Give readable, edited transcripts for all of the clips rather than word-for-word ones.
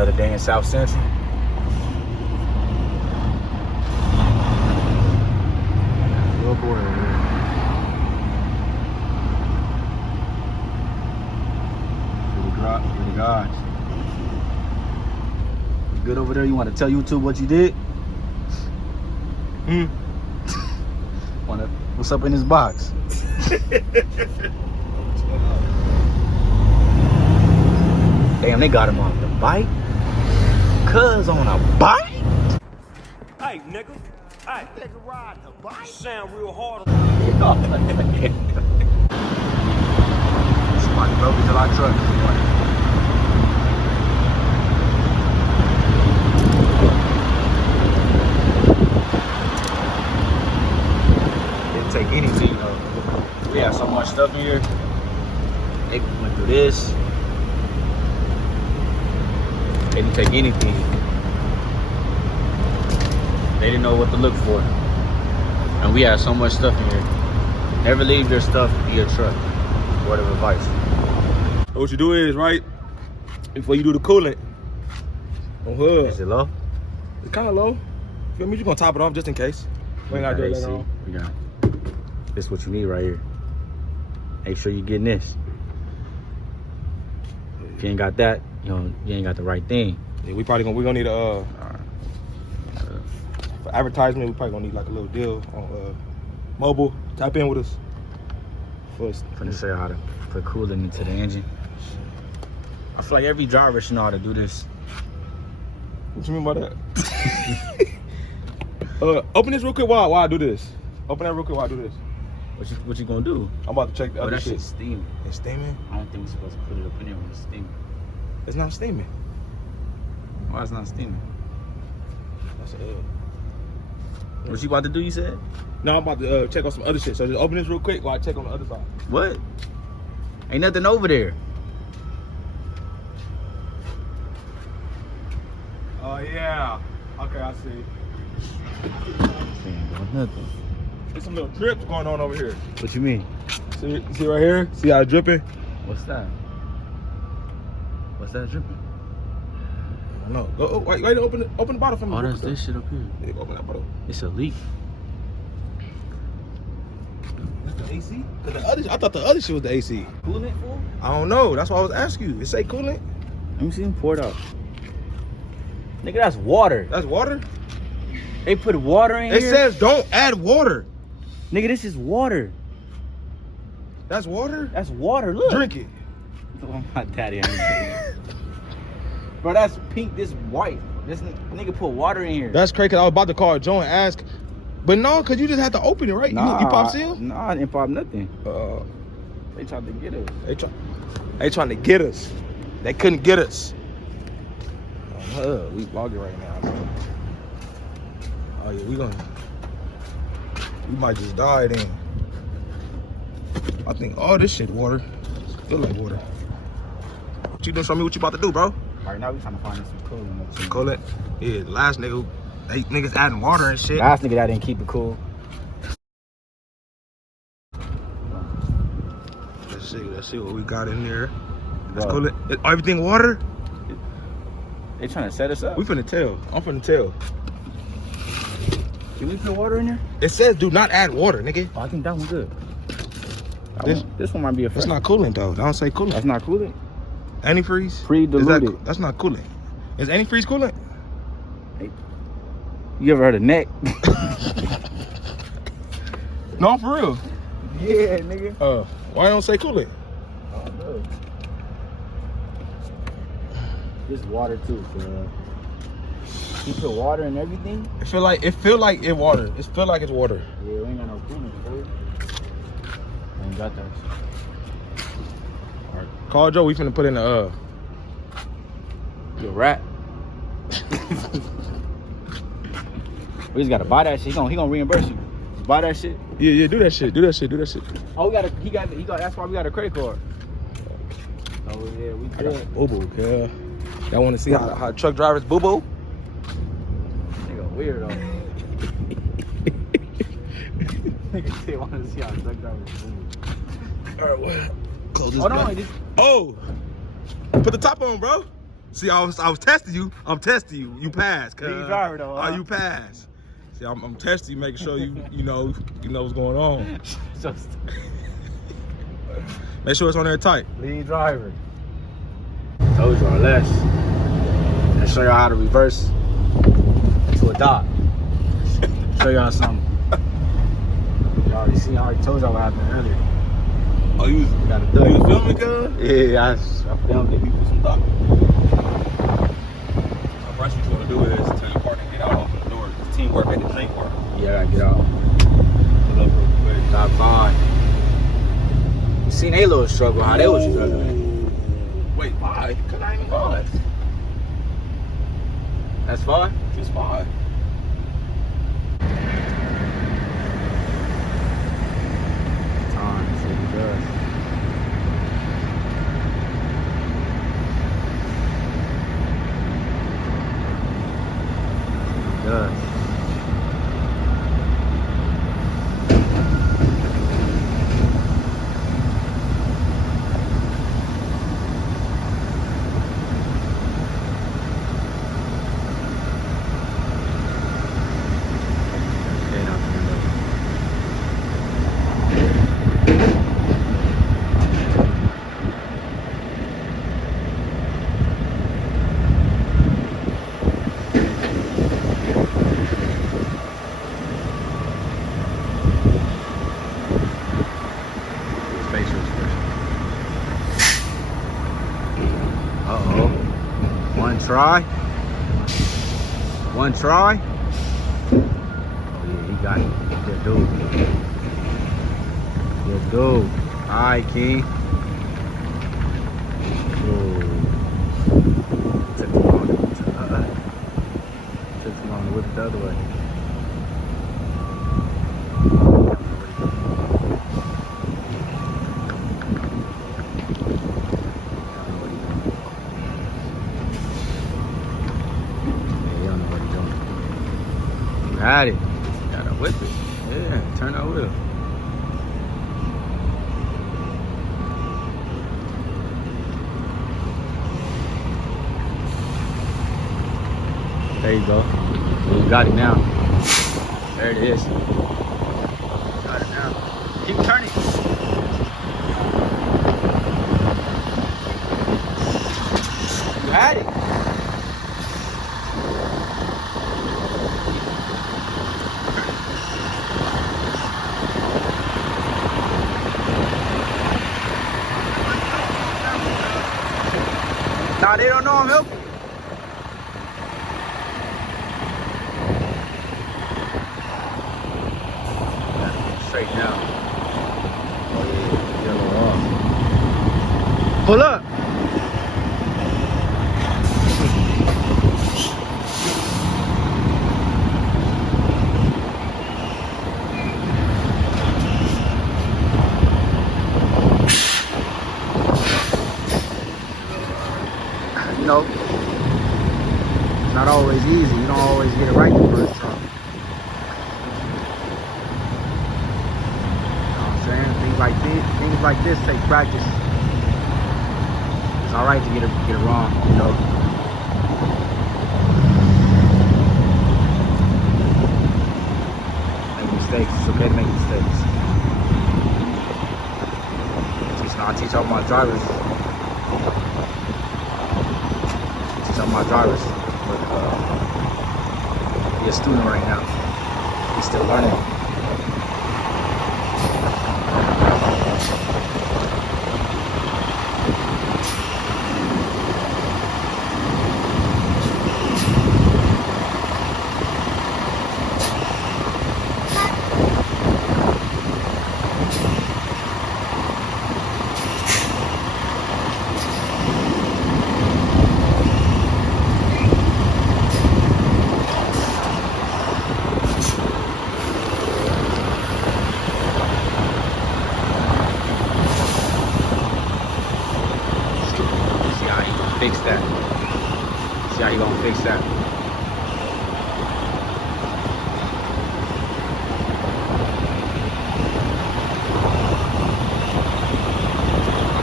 Another day in South Central. Real border over here. For the guys. You good over there? You want to tell YouTube what you did? What's up in this box? Damn, they got him on the bike. Cuz on a bike? Hey, nigga. Hey, nigga riding a bike. Sound real hard. Somebody broke into our truck this morning. Didn't take anything though. We had so much stuff in here. They went through this. They didn't take anything. They didn't know what to look for. And we had so much stuff in here. Never leave your stuff in your truck. Word of advice. What you do is, right, before you do the coolant, on hood. Is it low? It's kind of low. Feel me? You're going to top it off just in case. We ain't got to do it later on. We got it. This is what you need right here. Make sure you're getting this. If you ain't got that, you ain't got the right thing. Yeah, we gonna need a for advertisement. We probably gonna need like a little deal on mobile. Tap in with us. First, Finna show you how to put coolant into the engine. I feel like every driver should know how to do this. what you mean by that? Open this real quick while I do this. Open that real quick while I do this. What you gonna do? I'm about to check the Oh, other that shit. shit's steaming. It's steaming. I don't think we're supposed to put it up in there when it's steaming. It's not steaming. Why it's not steaming? That's What you about to do, you said? No, I'm about to check on some other shit. So just open this real quick while I check on the other side. What? Ain't nothing over there. Oh yeah. Okay, I see. Ain't got nothing. There's some little drips going on over here. What you mean? See right here? See how it's dripping? What's that? What's that dripping? I don't know. Go, wait, open the bottle for me. Oh, that's this shit up here. Yeah, open that bottle. It's a leak. That's the AC? I thought the other shit was the AC. Coolant full? I don't know. That's why I was asking you. It say coolant? Let me see him pour it out. Nigga, that's water. That's water? They put water in It here. says don't add water. Nigga, this is water. That's water? That's water. Look. Drink it. Oh, my daddy. Bro, that's pink. This white. This nigga put water in here. That's crazy. I was about to call Joe and ask. But no, because you just had to open it, right? Nah, You pop seal? Nah, I didn't pop nothing. They They tried to get us. They trying to get us. They couldn't get us. We vlogging right now. So. Oh yeah, we might just die then. I think all this shit water. Feel like water. What you doing? Show me what you about to do, bro. Right now, we trying to find us some coolant. Some coolant. Yeah, the last nigga, they niggas adding water and shit. Last nigga that didn't keep it cool. Let's see what we got in there. That's Bro. coolant. Everything water? They trying to set us up. We finna tell. I'm finna tell. Can we put water in there? It says do not add water, nigga. Oh, I think that one's good. This one might be a That's fresh. not coolant though. Don't say coolant. That's not coolant. Antifreeze? Pre-diluted. That's not coolant. Is antifreeze coolant? You ever heard of neck? No, for real. Yeah, nigga. Why don't say coolant? I don't know. This water too, bro. You put water in everything? It feel like it's water. It feel like it's water. Yeah, we ain't got no coolant, bro. I ain't got that. All right. Call Joe. We finna put in the You a rat? We just gotta buy that shit. He gonna reimburse you. Just buy that shit. Yeah, do that shit. Oh, he got. That's why we got a credit card. Oh yeah, we I good. got boo-boo, girl. Y'all wanna see how truck drivers boo-boo? Nigga weird though. Nigga say wanna see how truck drivers move. All right, well, close this. Oh no, back. Oh, put the top on, bro. See, I was testing you. I'm testing you. You passed. Lead driver though. Oh, you passed. See, I'm testing you, making sure you know what's going on. Just Make sure it's on there tight. lead driver. Told y'all less. And show y'all how to reverse to a dot. Show y'all something. Y'all already seen. I already told y'all what happened earlier. Oh, you Got a duck. was filming, cuz? Yeah, I filmed it. Maybe put some doc. First, what you want to do is tell your partner to get out off the door. It's teamwork and the teamwork. Yeah, I gotta get out. Pull up real quick. Top 5. You seen a little struggle, how they was struggling. Wait, why? Because I ain't even gone. That's 5? Just 5. Time, see what he does. He does. Okay, now turn it over. Facial expression. Uh-oh. One try. One try. Oh yeah, he got it. Good dude. Good dude. Alright, King. Oh. Took too long to whip it the other way. Got it. Gotta whip it. Yeah, turn that wheel. There you go. You got it now. There it is. Got it now. Keep turning. You had it. Nah, they don't know I'm helping. Straight now. Oh yeah, yellow off. Pull up. You know, it's not always easy. You don't always get it right the first time. You know what I'm saying? Things like this take practice. It's all right to get it wrong, you know. Make mistakes. It's okay to make mistakes. I teach all my drivers. My drivers, but he's a student right now. He's still learning. Fix that. See how you gonna fix that. I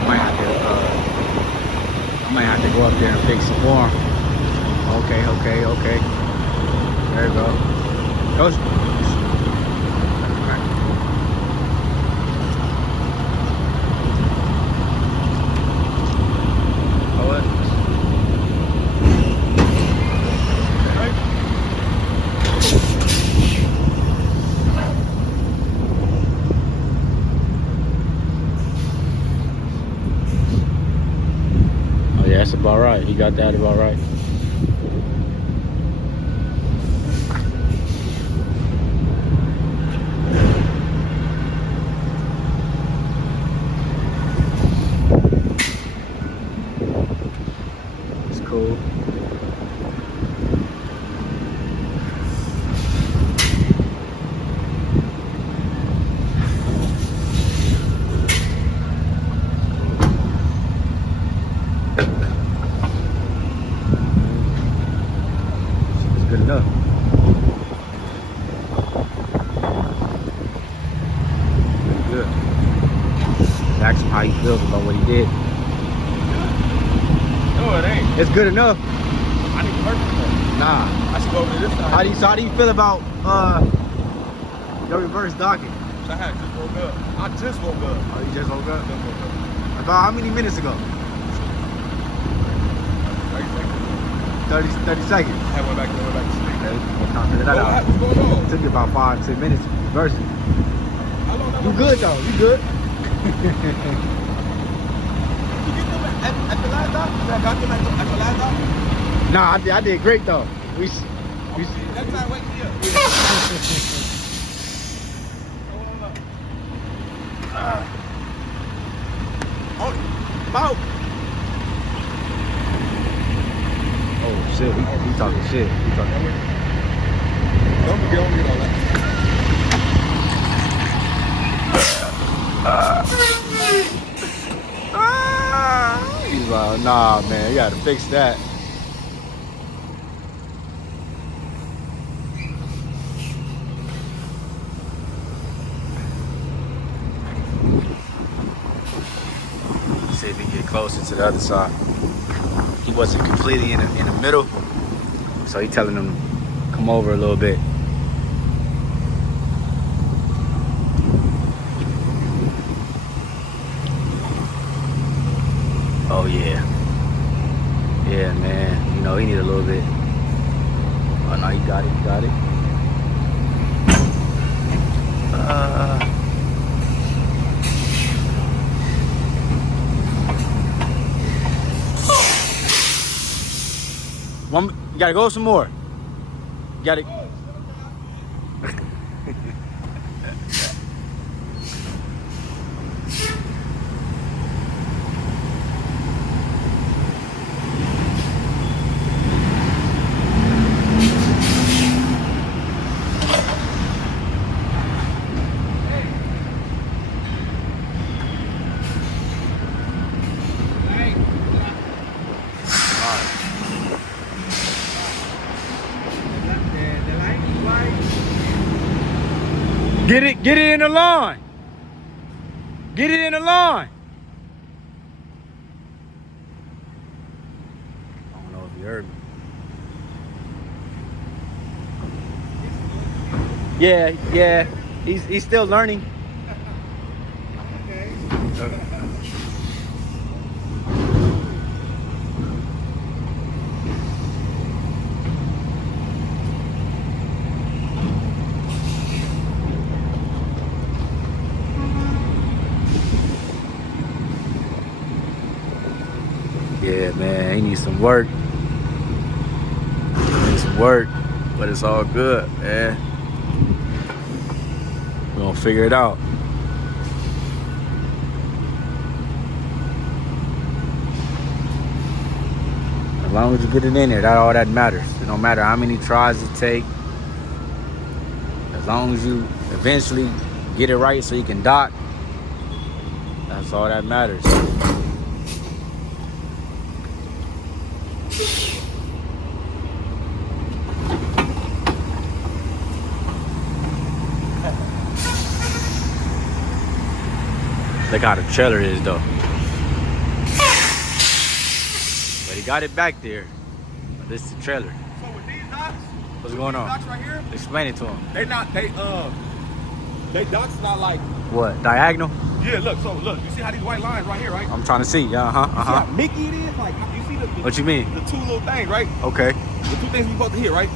might have to go up there and fix some warm. Okay, okay, okay. There you go. Goes. Yeah, that's about right. He got that about right. It's cool. It's good enough. Good. Ask him how he feels about what he did. No, it ain't. It's good enough. I need to work for that. Nah. I should go over to this side. How do you feel about your reverse docking? So I just woke up. I just woke up. Oh, you just woke up? Just woke up. About how many minutes ago? 30 seconds. I went back to sleep. Okay, we'll count that out. What's going on? It took you about 5-10 minutes reversing. How long that You was? good though, you good. Did you get them at the last stop? I got them at the last stop? Nah, I did great though. We Next time, wake me up. About. Oh shit, he talking shit. He talking. Don't forget on me all that. He's like, nah man, you gotta fix that. See if we can get closer to the other side. He wasn't completely in the middle, so he telling him come over a little bit. Oh yeah, yeah man. You know he need a little bit. Oh no, he got it. He got it. You gotta go some more. You gotta. Get it in the line. Get it in the line. I don't know if you heard me. Yeah. He's still learning. Yeah, man, he needs some work. He needs some work, but it's all good, man. We're gonna figure it out. As long as you get it in there, that's all that matters. It don't matter how many tries it take. As long as you eventually get it right so you can dock, that's all that matters. Look how the trailer is though. But he got it back there. This is the trailer. So with these docks, What's going on? docks right here, Explain it to him. they docks not like, What? Diagonal? yeah, look, so look, you see how these white lines right here, right? I'm trying to see. You see how Mickey it is? Like, you see the What you mean? the two little things, right? Okay. The two things we supposed to hit, right?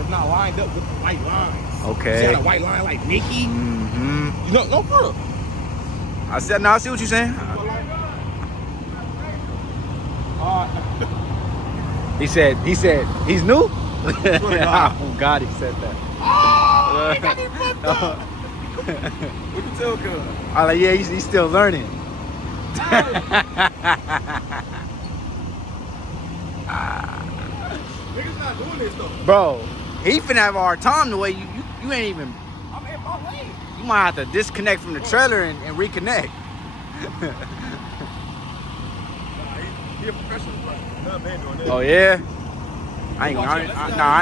It's not lined up with the white lines. Okay. See how the white line like Mickey? Mm-hmm. You know, no, for real. I see what you're saying. He said he's new? to God. Oh God, he said that. Oh, he got me fucked up. What you tell cuz? I'm like, yeah, he's still learning. Niggas not doing this though. Bro, he finna have a hard time the way you ain't even. I'm in my lane. You might have to disconnect from the trailer and reconnect. He a professional, bro. Another man doing this. Oh yeah? I ain't Watch gonna. it. Let's see Nah, how I